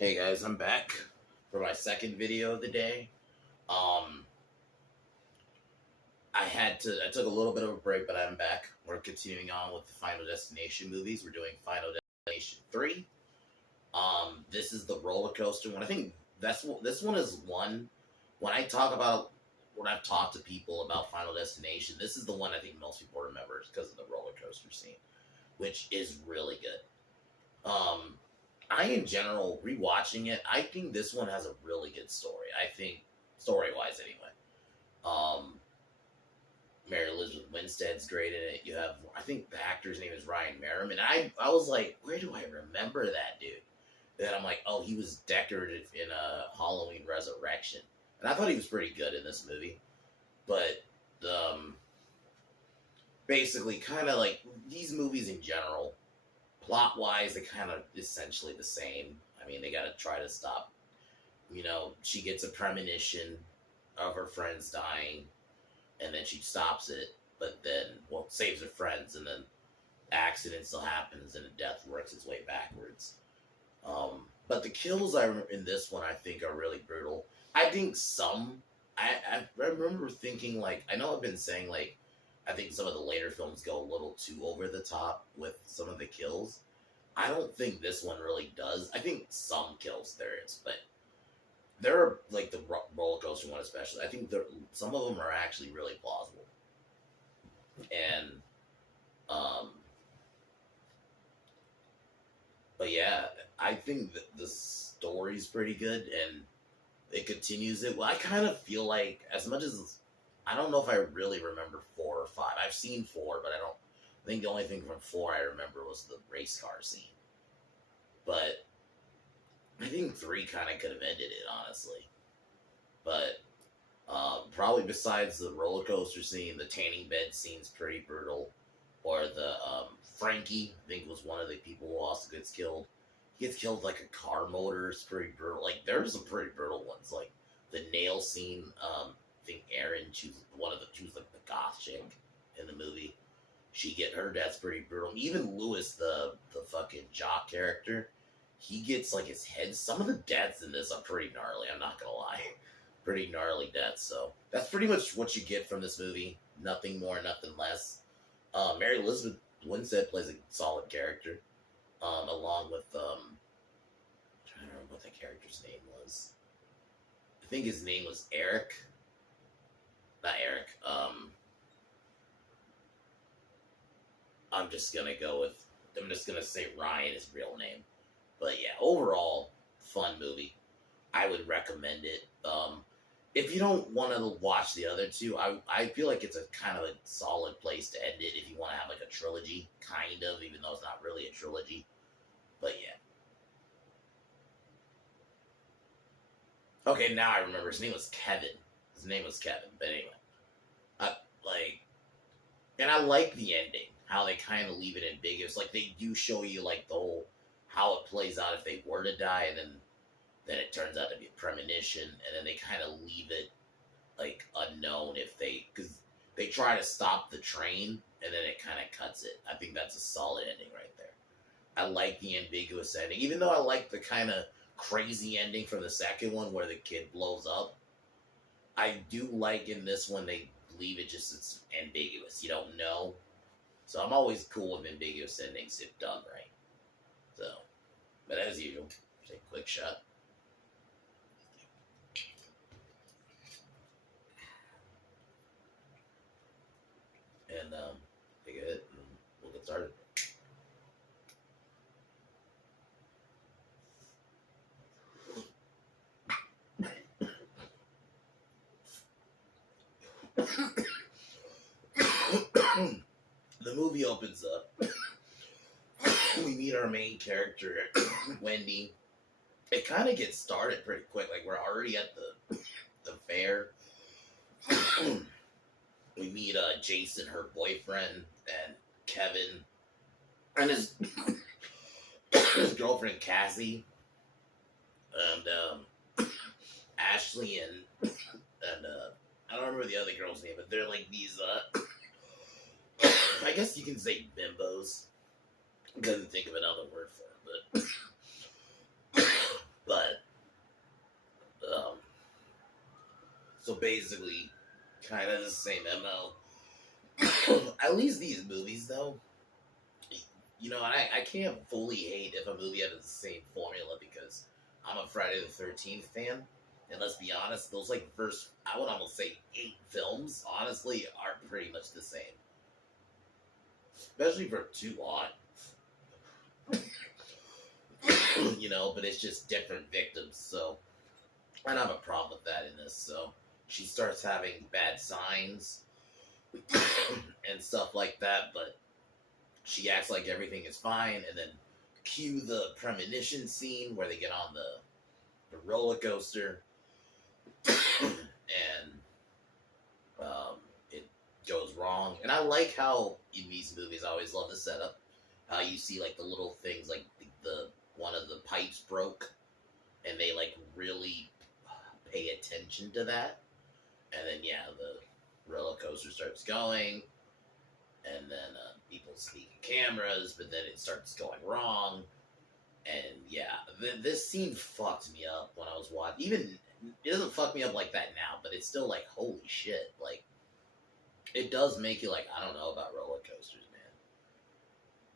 Hey guys, I'm back for my second video of the day. Um, I took a little bit of a break, but I'm back. We're continuing on with the Final Destination movies. We're doing Final Destination 3. This is the roller coaster one. I think this one is one. When I talk about when I've talked to people about Final Destination, this is the one I think most people remember because of the roller coaster scene, which is really good. I, in general, rewatching it, I think this one has a really good story. I think, story-wise anyway. Um, Mary Elizabeth Winstead's great in it. You have, I think the actor's name is Ryan Merriman. And I was like, where do I remember that dude? Then I'm like, oh, he was decorative in Halloween Resurrection. And I thought he was pretty good in this movie. But, basically, kind of like, these movies in general, plot-wise, they kind of essentially the same. I mean, they got to try to stop. She gets a premonition of her friends dying, and then she stops it, but then, saves her friends, and then accident still happens, and death works its way backwards. But the kills I remember in this one, I think, are really brutal. I think I remember thinking, like, I know I've been saying, like, I think some of the later films go a little too over the top with some of the kills. I don't think this one really does. I think some kills there is, but there are, like, the roller coaster one especially. I think some of them are actually really plausible. And, but yeah, I think that the story's pretty good, and it continues it. Well, I kind of feel like, as much as I don't know if I really remember 4 or 5. I've seen 4, but I think the only thing from 4 I remember was the race car scene. But I think 3 kind of could have ended it, honestly. But probably besides the roller coaster scene, the tanning bed scene's pretty brutal. Or the Frankie, I think, was one of the people who also gets killed. He gets killed like a car motor. It's pretty brutal. Like, there's some pretty brutal ones. Like the nail scene. I think Erin, she was like the goth chick in the movie. Her death's pretty brutal. Even Lewis, the fucking jock character, he gets like his head. Some of the deaths in this are pretty gnarly. I'm not gonna lie, pretty gnarly deaths. So that's pretty much what you get from this movie. Nothing more, nothing less. Mary Elizabeth Winstead plays a solid character, along with I'm trying to remember what that character's name was. I think his name was Eric. Not Eric. I'm just gonna say Ryan, his real name. But yeah, overall, fun movie. I would recommend it. If you don't want to watch the other two, I feel like it's a kind of a solid place to end it if you want to have like a trilogy, kind of, even though it's not really a trilogy. But yeah. Okay, now I remember. His name was Kevin. But anyway. And I like the ending. How they kind of leave it ambiguous. Like, they do show you, like, the whole, how it plays out if they were to die, and then it turns out to be a premonition, and then they kind of leave it, like, unknown because they try to stop the train, and then it kind of cuts it. I think that's a solid ending right there. I like the ambiguous ending, even though I like the kind of crazy ending from the second one where the kid blows up. I do like in this one they leave it just, it's ambiguous. You don't know. So I'm always cool with ambiguous endings if done right. So, but as usual, take a quick shot. And take a hit and we'll get started. The movie opens up. We meet our main character, Wendy. It kind of gets started pretty quick. Like, we're already at the fair. We meet Jason, her boyfriend, and Kevin, and his girlfriend Cassie, and Ashley, and I don't remember the other girl's name, but they're like these I guess you can say bimbos. Couldn't think of another word for it, but So basically, kind of the same MO. At least these movies, though, I can't fully hate if a movie has the same formula because I'm a Friday the 13th fan. And let's be honest, those like first, I would almost say 8 films, honestly, are pretty much the same. Especially for Too Hot. But it's just different victims, so I don't have a problem with that in this. So she starts having bad signs and stuff like that, but she acts like everything is fine, and then cue the premonition scene where they get on the roller coaster, and it goes wrong. And I like how in these movies, I always love the setup. How you see like the little things, like the one of the pipes broke, and they like really pay attention to that. And then the roller coaster starts going, and then people speak in cameras, but then it starts going wrong. And this scene fucked me up when I was watching. Even it doesn't fuck me up like that now, but it's still like, holy shit! Like, it does make you like, I don't know about roller coasters, man.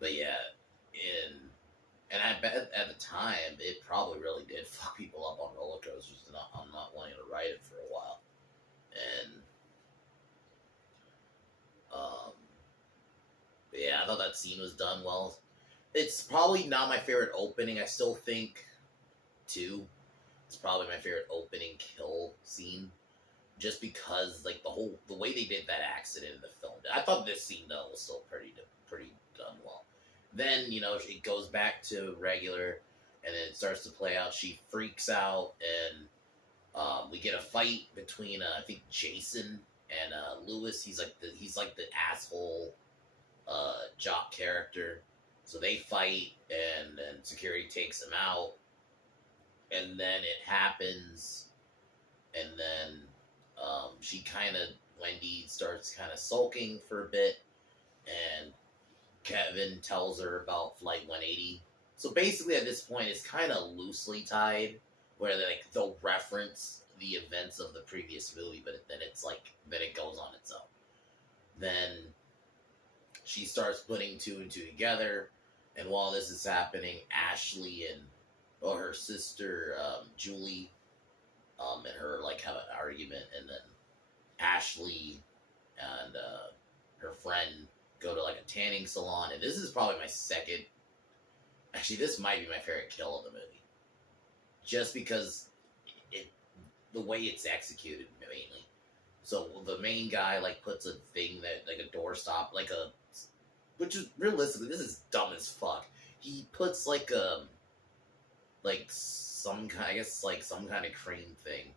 But yeah, and I bet at the time it probably really did fuck people up on roller coasters, and I'm not wanting to ride it for a while. And I thought that scene was done well. It's probably not my favorite opening. I still think 2. It's probably my favorite opening kill scene, just because like the way they did that accident in the film. I thought this scene though was still pretty done well. Then it goes back to regular, and then it starts to play out. She freaks out, and we get a fight between I think Jason and Lewis. He's like the asshole jock character. So they fight, and then security takes him out, and then it happens, and then Wendy starts kind of sulking for a bit, and Kevin tells her about Flight 180. So basically, at this point, it's kind of loosely tied, where they'll reference the events of the previous movie, but then it goes on its own. Then she starts putting 2 and 2 together, and while this is happening, Ashley and her sister Julie and her have an argument, and then Ashley and her friend go to like a tanning salon, and this is probably my second. Actually, this might be my favorite kill of the movie, just because the way it's executed mainly. So the main guy puts a thing that a doorstop, which is realistically, this is dumb as fuck. He puts some kind of cream thing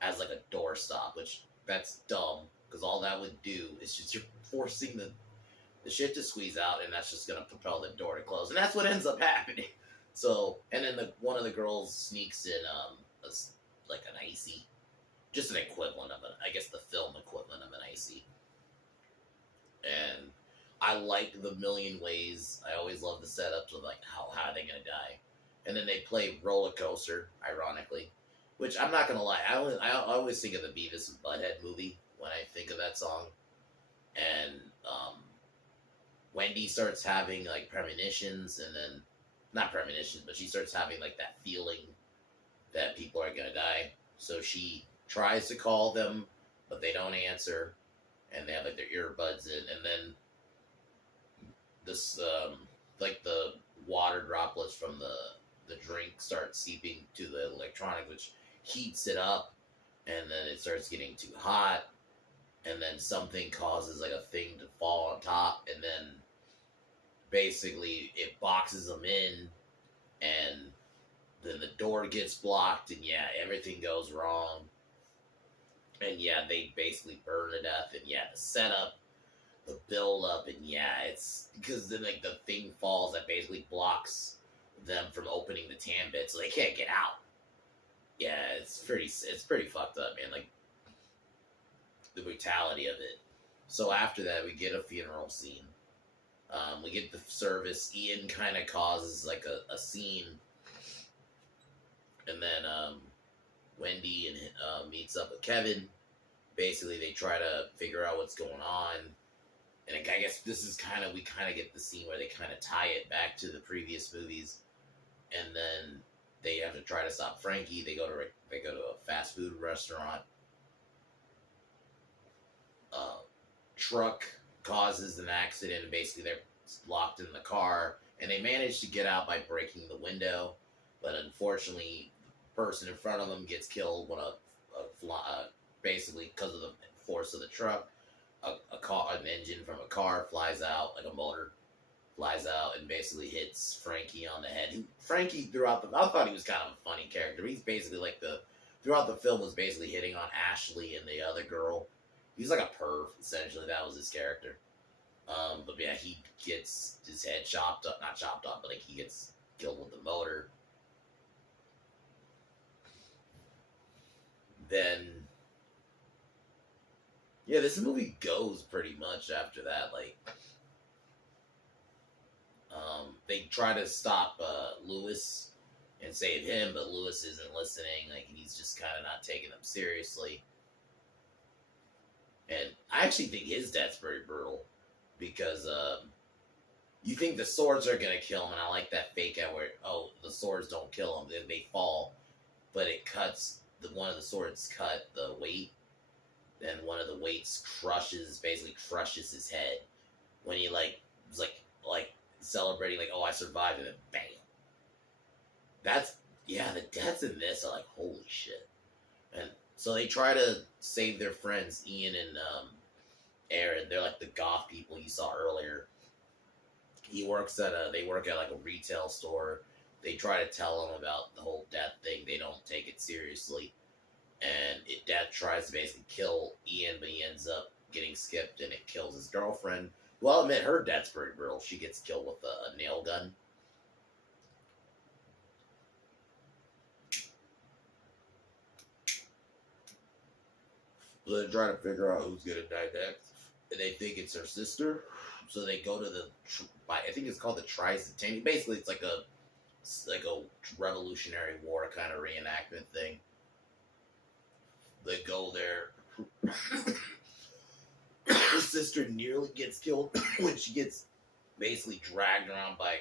as a doorstop, which that's dumb because all that would do is just you're forcing the shit to squeeze out, and that's just gonna propel the door to close, and that's what ends up happening. So, and then one of the girls sneaks in an icy, just an equivalent of I guess the film equivalent of an icy. And I like the million ways. I always love the setups of how are they gonna die, and then they play Roller Coaster, ironically, which I'm not gonna lie, I always think of the Beavis and Butthead movie when I think of that song. And Wendy starts having premonitions, and then not premonitions, but she starts having that feeling that people are gonna die. So she tries to call them, but they don't answer, and they have their earbuds in, and then this the water droplets from the drink start seeping to the electronic, which heats it up, and then it starts getting too hot, and then something causes a thing to fall on top, and then basically it boxes them in, and then the door gets blocked, and everything goes wrong, and they basically burn to death, and the setup, the build up, and it's because then the thing falls that basically blocks them from opening the tan bit, so they can't get out. It's pretty fucked up, man. The brutality of it. So after that, we get a funeral scene. We get the service. Ian kind of causes a scene, and then Wendy and meets up with Kevin, basically they try to figure out what's going on. And I guess this is we kind of get the scene where they kind of tie it back to the previous movies, and then they have to try to stop Frankie. They go to a fast food restaurant. Truck causes an accident, and basically they're locked in the car, and they manage to get out by breaking the window, but unfortunately, the person in front of them gets killed when basically because of the force of the truck. An engine from a car flies out, like a motor flies out, and basically hits Frankie on the head. Frankie I thought he was kind of a funny character. He's basically throughout the film was basically hitting on Ashley and the other girl. He's like a perv, essentially. That was his character. But yeah, he gets his head not chopped up, but like he gets killed with the motor. Then, yeah, this movie goes pretty much after that. Like, they try to stop Lewis and save him, but Lewis isn't listening. Like, he's just kind of not taking them seriously. And I actually think his death's pretty brutal because you think the swords are gonna kill him, and I like that fake out where the swords don't kill him, they fall, but it cuts one of the swords cut the weight, and one of the weights basically crushes his head when he was like celebrating I survived, and then bam. The deaths in this are like holy shit. And so they try to save their friends, Ian and Aaron. They're like the goth people you saw earlier. They work at like a retail store. They try to tell him about the whole death thing. They don't take it seriously. And Death tries to basically kill Ian, but he ends up getting skipped, and it kills his girlfriend. Well, I'll admit, her death's pretty brutal. She gets killed with a nail gun. So they're trying to figure out who's going to die next. And they think it's her sister. So they go to I think it's called the Tricentennial. Basically, it's like a Revolutionary War kind of reenactment thing. They go there. Her sister nearly gets killed when she gets basically dragged around by a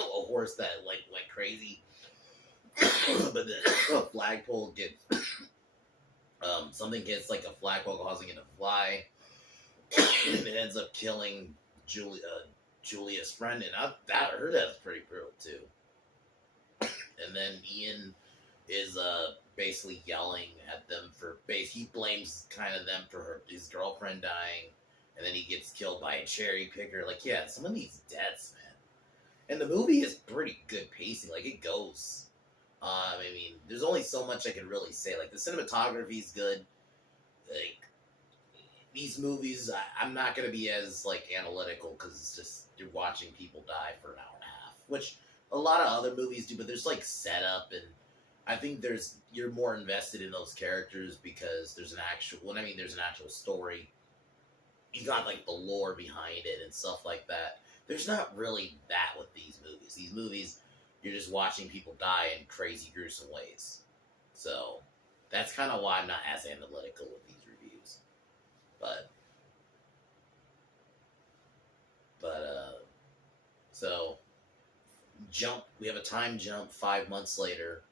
horse that went crazy. But then a flagpole gets something gets like a flagpole causing it to fly, and it ends up killing Julia's friend, and her death's pretty brutal too. And then Ian is basically yelling at them he blames kind of them for his girlfriend dying, and then he gets killed by a cherry picker. Like, yeah, some of these deaths, man. And the movie is pretty good pacing. Like, it goes. I mean, there's only so much I can really say. Like, the cinematography is good. Like, these movies, I'm not going to be as, analytical, because it's just, you're watching people die for an hour and a half, which a lot of other movies do, but there's, setup, and I think you're more invested in those characters because there's an actual story. You got, the lore behind it and stuff like that. There's not really that with these movies. These movies, you're just watching people die in crazy, gruesome ways. So, that's kind of why I'm not as analytical with these reviews. So, we have a time jump 5 months later.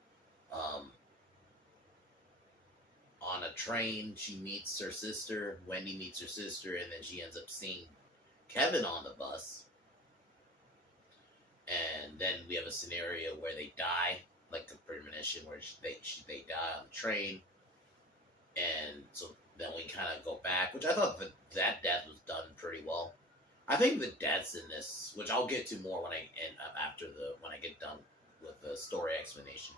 On a train, Wendy meets her sister, and then she ends up seeing Kevin on the bus. And then we have a scenario where they die, like a premonition where they die on the train. And so then we kind of go back, which I thought that death was done pretty well. I think the deaths in this, which I'll get to more when I get done with the story explanation.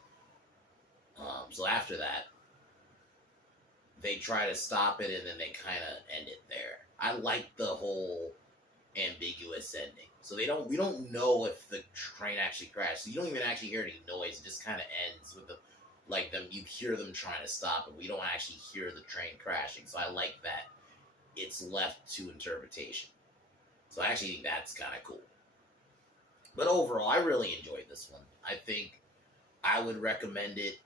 So after that, they try to stop it, and then they kind of end it there. I like the whole ambiguous ending. So we don't know if the train actually crashed. So you don't even actually hear any noise. It just kind of ends with you hear them trying to stop it. We don't actually hear the train crashing. So I like that it's left to interpretation. So I actually think that's kind of cool. But overall, I really enjoyed this one. I think I would recommend it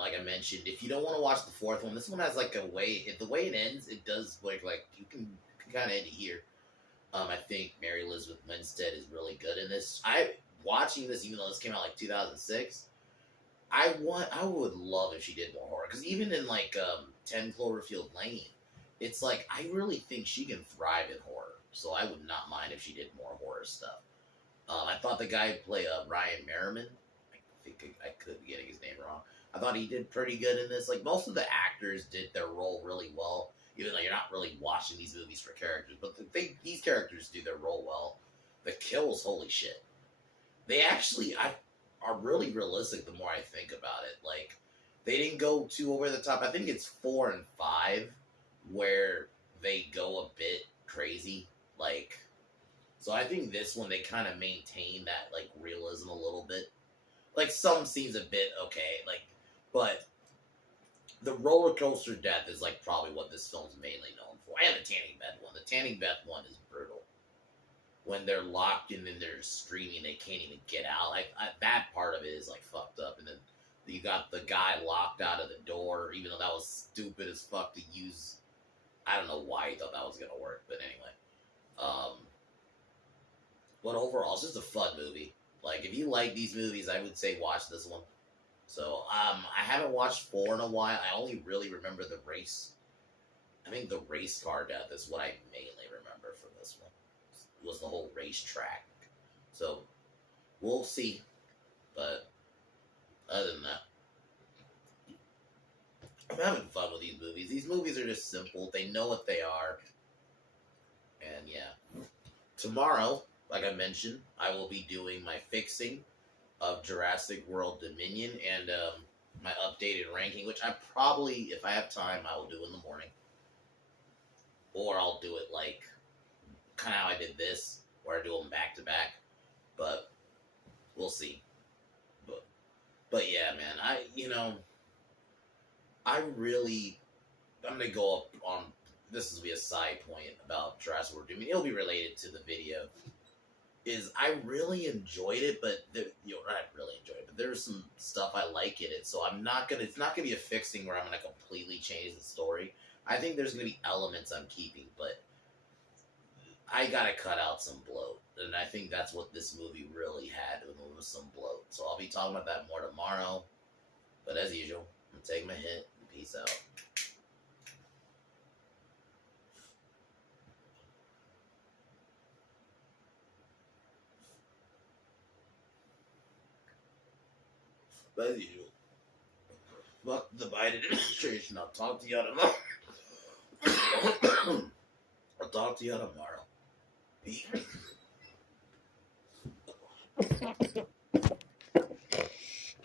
like I mentioned, if you don't want to watch the fourth one, this one has like a way. If the way it ends, it does like you can kind of end it here. I think Mary Elizabeth Winstead is really good in this. I watching this, even though this came out like 2006. I would love if she did more horror because even in like 10 Cloverfield Lane, it's like I really think she can thrive in horror. So I would not mind if she did more horror stuff. I thought the guy who played Ryan Merriman, I think I could be getting his name wrong. I thought he did pretty good in this. Like most of the actors did their role really well, even though you're not really watching these movies for characters. But these characters do their role well. The kills, holy shit, they actually are really realistic. The more I think about it, like they didn't go too over the top. I think it's 4 and 5 where they go a bit crazy, like. So I think this one they kind of maintain that like realism a little bit. Like some scenes a bit okay, like, but the roller coaster death is like probably what this film's mainly known for. And the tanning bed one. The tanning bed one is brutal. When they're locked in and they're screaming, they can't even get out. Like that part of it is like fucked up. And then you got the guy locked out of the door, even though that was stupid as fuck to use. I don't know why he thought that was gonna work, but anyway. But overall, it's just a fun movie. Like, if you like these movies, I would say watch this one. So, I haven't watched 4 in a while. I only really remember the race. I think the race car death is what I mainly remember from this one. It was the whole racetrack. So, we'll see. But, other than that, I'm having fun with these movies. These movies are just simple. They know what they are. And, yeah. Tomorrow, like I mentioned, I will be doing my fixing of Jurassic World Dominion and my updated ranking, which I probably, if I have time, I will do in the morning. Or I'll do it like, kind of how I did this, where I do them back to back. But, we'll see. But yeah, man, I'm going to go up on, this will be a side point about Jurassic World Dominion. It'll be related to the video. Is I really enjoyed it, but not really enjoyed it, but there's some stuff I like in it, so it's not gonna be a fixing where I'm gonna completely change the story. I think there's gonna be elements I'm keeping, but I gotta cut out some bloat, and I think that's what this movie really had, was some bloat. So I'll be talking about that more tomorrow, but as usual, I'm gonna take my hit, and peace out. But as usual, fuck the Biden administration. I'll talk to you tomorrow. I'll talk to you tomorrow. Peace.